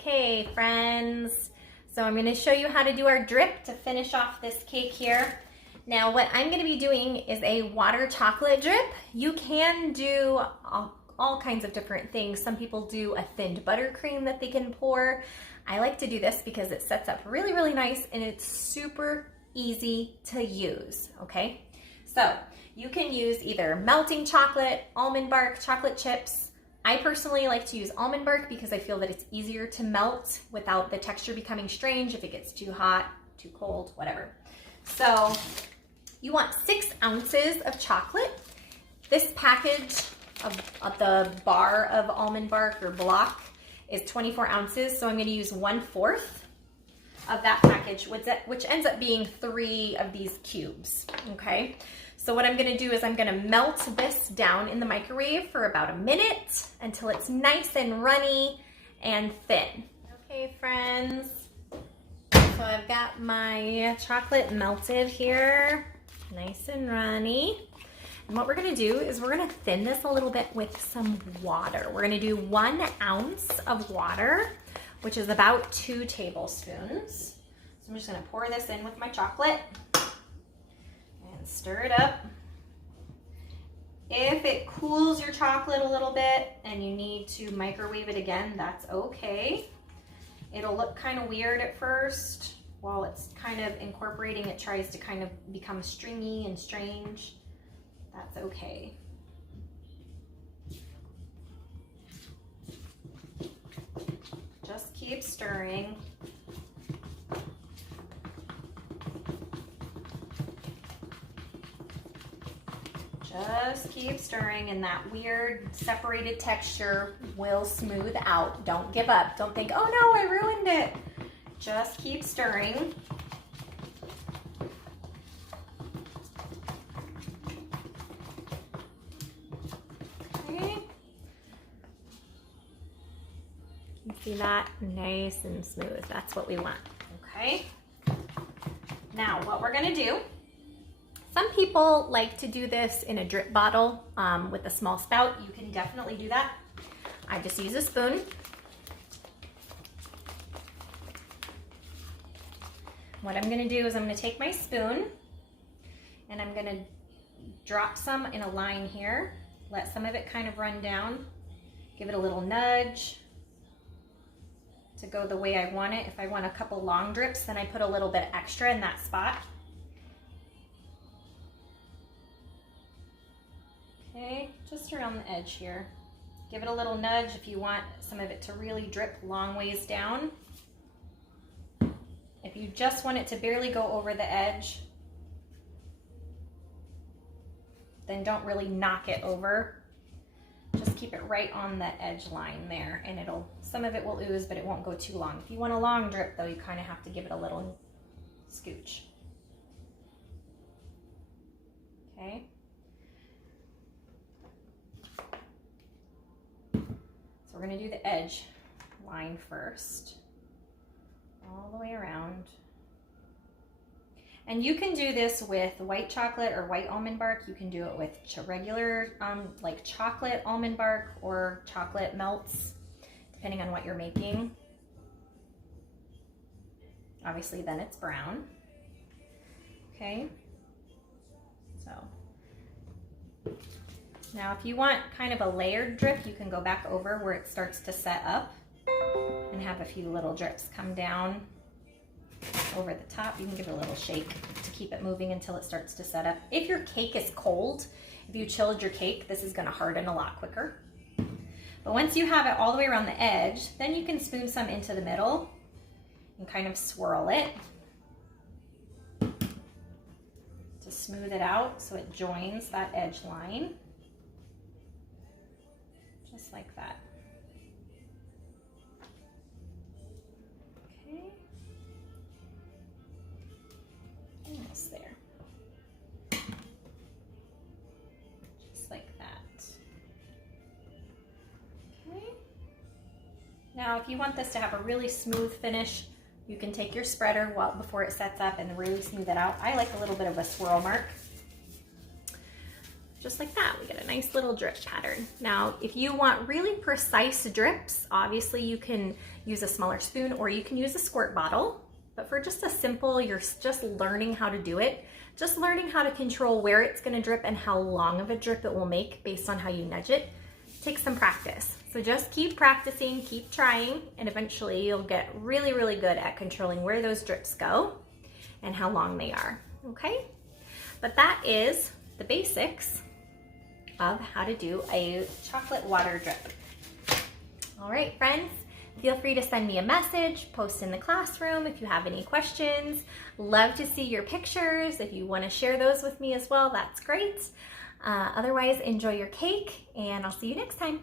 Okay, friends, so I'm going to show you how to do our drip to finish off this cake here. Now, what I'm going to be doing is a water chocolate drip. You can do all kinds of different things. Some people do a thinned buttercream that they can pour. I like to do this because it sets up really, really nice and it's super easy to use, okay? So you can use either melting chocolate, almond bark, chocolate chips. I personally like to use almond bark because I feel that it's easier to melt without the texture becoming strange if it gets too hot, too cold, whatever. So you want 6 ounces of chocolate. This package of the bar of almond bark or block is 24 ounces, so I'm going to use 1/4 of that package, which ends up being 3 of these cubes, okay? So what I'm gonna do is I'm gonna melt this down in the microwave for about a minute until it's nice and runny and thin. Okay, friends, so I've got my chocolate melted here, nice and runny. And what we're gonna do is we're gonna thin this a little bit with some water. We're gonna do 1 ounce of water, which is about 2 tablespoons. So I'm just gonna pour this in with my chocolate. Stir it up. If it cools your chocolate a little bit and you need to microwave it again, that's okay. It'll look kind of weird at first. While it's kind of incorporating, it tries to kind of become stringy and strange. That's okay. Just keep stirring. Just keep stirring and that weird separated texture will smooth out. Don't give up. Don't think, oh no, I ruined it. Just keep stirring. Okay. You see that? Nice and smooth. That's what we want. Okay. Now what we're gonna do, some people like to do this in a drip bottle with a small spout. You can definitely do that. I just use a spoon. What I'm gonna do is I'm gonna take my spoon and I'm gonna drop some in a line here. Let some of it kind of run down. Give it a little nudge to go the way I want it. If I want a couple long drips, then I put a little bit extra in that spot. Okay, just around the edge here. Give it a little nudge if you want some of it to really drip long ways down. If you just want it to barely go over the edge, then don't really knock it over. Just keep it right on the edge line there and some of it will ooze, but it won't go too long. If you want a long drip though, you kind of have to give it a little scooch. Okay. So we're going to do the edge line first, all the way around. And you can do this with white chocolate or white almond bark. You can do it with regular, like chocolate almond bark or chocolate melts, depending on what you're making. Obviously, then it's brown. Okay, so. Now, if you want kind of a layered drip, you can go back over where it starts to set up and have a few little drips come down over the top. You can give it a little shake to keep it moving until it starts to set up. If your cake is cold, if you chilled your cake, this is gonna harden a lot quicker. But once you have it all the way around the edge, then you can spoon some into the middle and kind of swirl it to smooth it out so it joins that edge line. Just like that. Okay. Almost there. Just like that. Okay. Now, if you want this to have a really smooth finish, you can take your spreader before it sets up and really smooth it out. I like a little bit of a swirl mark. Just like that, we get a nice little drip pattern. Now, if you want really precise drips, obviously you can use a smaller spoon, or you can use a squirt bottle. But for just a simple, you're just learning how to do it, just learning how to control where it's gonna drip and how long of a drip it will make based on how you nudge it, takes some practice. So just keep practicing, keep trying, and eventually you'll get really, really good at controlling where those drips go and how long they are, okay? But that is the basics of how to do a chocolate water drip. All right, friends, feel free to send me a message, post in the classroom if you have any questions. Love to see your pictures. If you want to share those with me as well, that's great. Otherwise, enjoy your cake, and I'll see you next time.